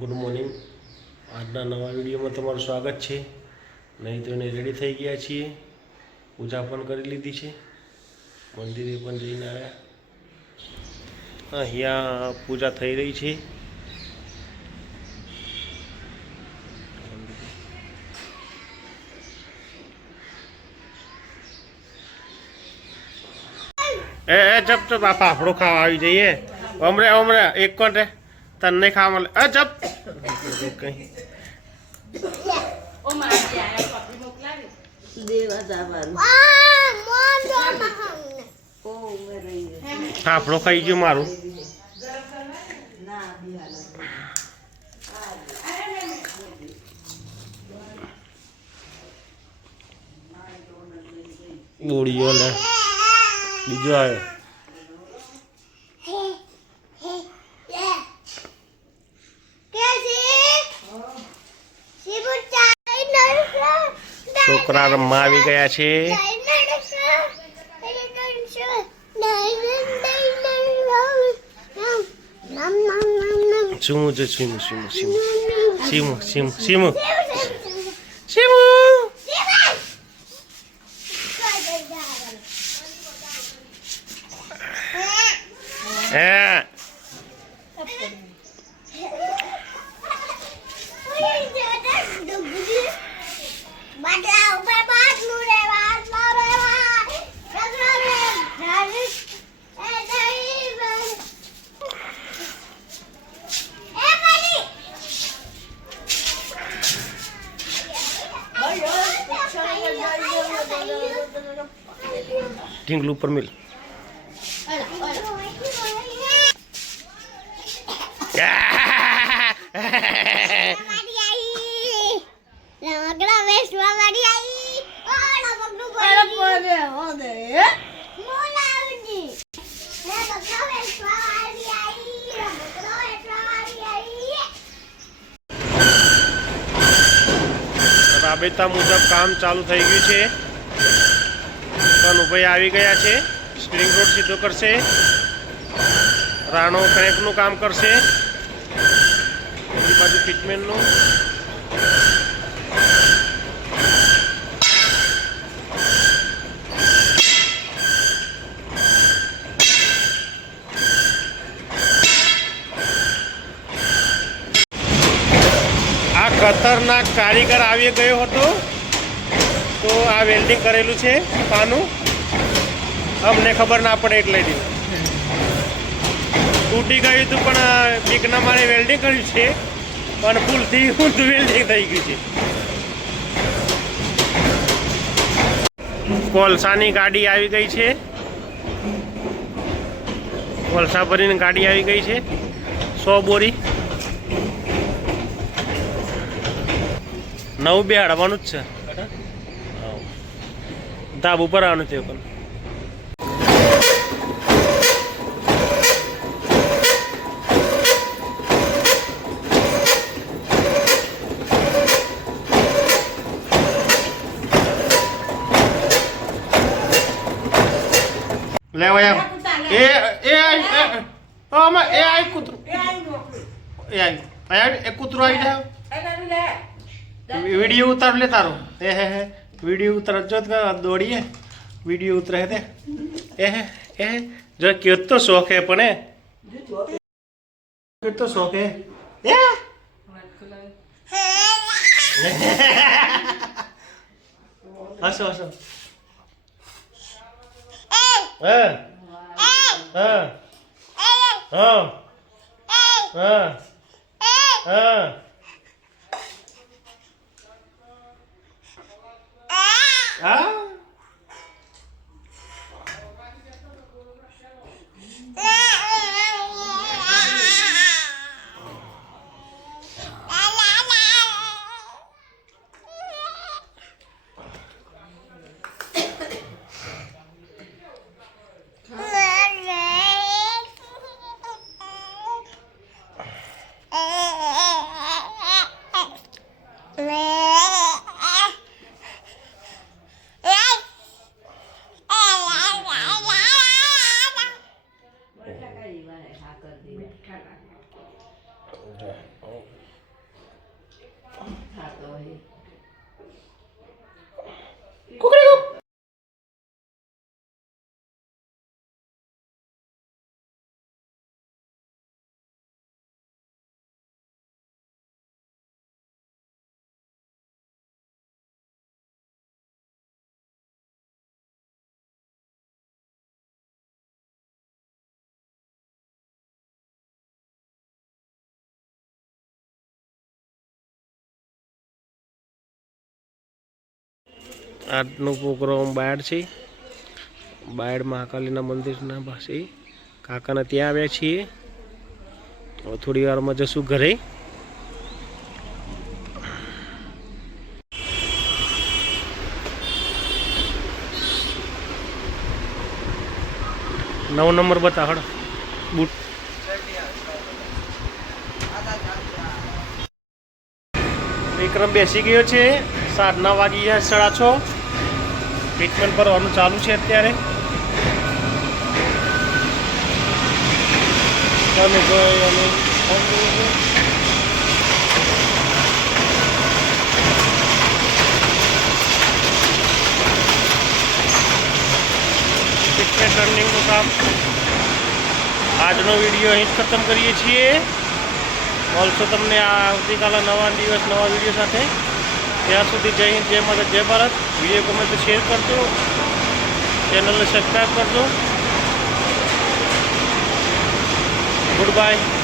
Good morning. આજના નવા વિડીયોમાં તમારું સ્વાગત છે. નહીં તો એને રેડી થઈ ગયા છીએ, પૂજા પણ કરી લીધી છે, મંદિરે પણ જઈને આવ્યા. અહીંયા પૂજા થઈ રહી છે. એ જપ જપ આ ફાફડો ખાવા આવી જઈએ. અમરે અમરે એક કોણ રે તને નહીં ખાવા મળે. જપ કઈ ફાફડો ખાઈ ગયો મારું. ગોળીઓ લે બીજો આવ્યો. છોકરા રમવા આવી ગયા છે. શું છે સીમુ સીમુ સીમુ સીમુ સીમુ સીમુ સીમુ ઢીંગલું ઉપર મિલ. રાબેતા મુજબ કામ ચાલુ થઈ ગયું છે. કનુભાઈ આવી ગયા છે. સ્પ્રિંગ રોડ સીધો કરશે. રાણો ક્રેકનું કામ કરશે. બીજી બાજુ ફિટમેનનું. આ ખતરનાક કારીગર આવી ગયો હતો તો આ વેલ્ડિંગ કરેલું છે પાનું. અમને ખબર ના પડે એટલે તૂટી ગયું હતું પણ બીકના મારે વેલ્ડિંગ કર્યું છે પણ ભૂલથી ઊંધું વેલ્ડિંગ થઈ ગયું છે. કોલસાની ગાડી આવી ગઈ છે. કોલસા ભરીને ગાડી આવી ગઈ છે. 100 બોરી. નવું બેહાડવાનું જ છે. ધાબુ પર આવવાનું છે પણ લેવા એમ એ આઈ કૂતરું એક કૂતરું આવી જાય. વિડીયો ઉતાર લે તારો. હે વિડીયો ઉતાર જો દોડીએ વિડીયો ઉતરે તે જો કેટલો શોખ હે પણ કેટલો શોખ હે. હસો હસો. હા હા હા હા હા હા. આજનો પ્રોગ્રામ બાયડ છે. બાયડ મહાકાલીના મંદિરના પાસે કાકાને ત્યાં આવ્યા છીએ. હવે થોડી વારમાં જશું ઘરે. નવ નંબર બતા હળ બૂટ વિક્રમ બેસી ગયો છે. 9:30 વાગી ગયા, 6:30. ટ્રીટમેન્ટ ભરવાનું ચાલુ છે અત્યારે. ટ્રીટમેન્ટ રનિંગનું કામ. આજનો વિડીયો અહીં જ ખતમ કરીએ છીએ. મળશું તમને આવતીકાલે નવા દિવસ નવા વિડીયો સાથે. ત્યાં સુધી જય હિન્દ, જય માતા, જય ભારત. વિડીયો ગમે તો શેર કરજો, ચેનલને સબસ્ક્રાઈબ કરજો. Good bye.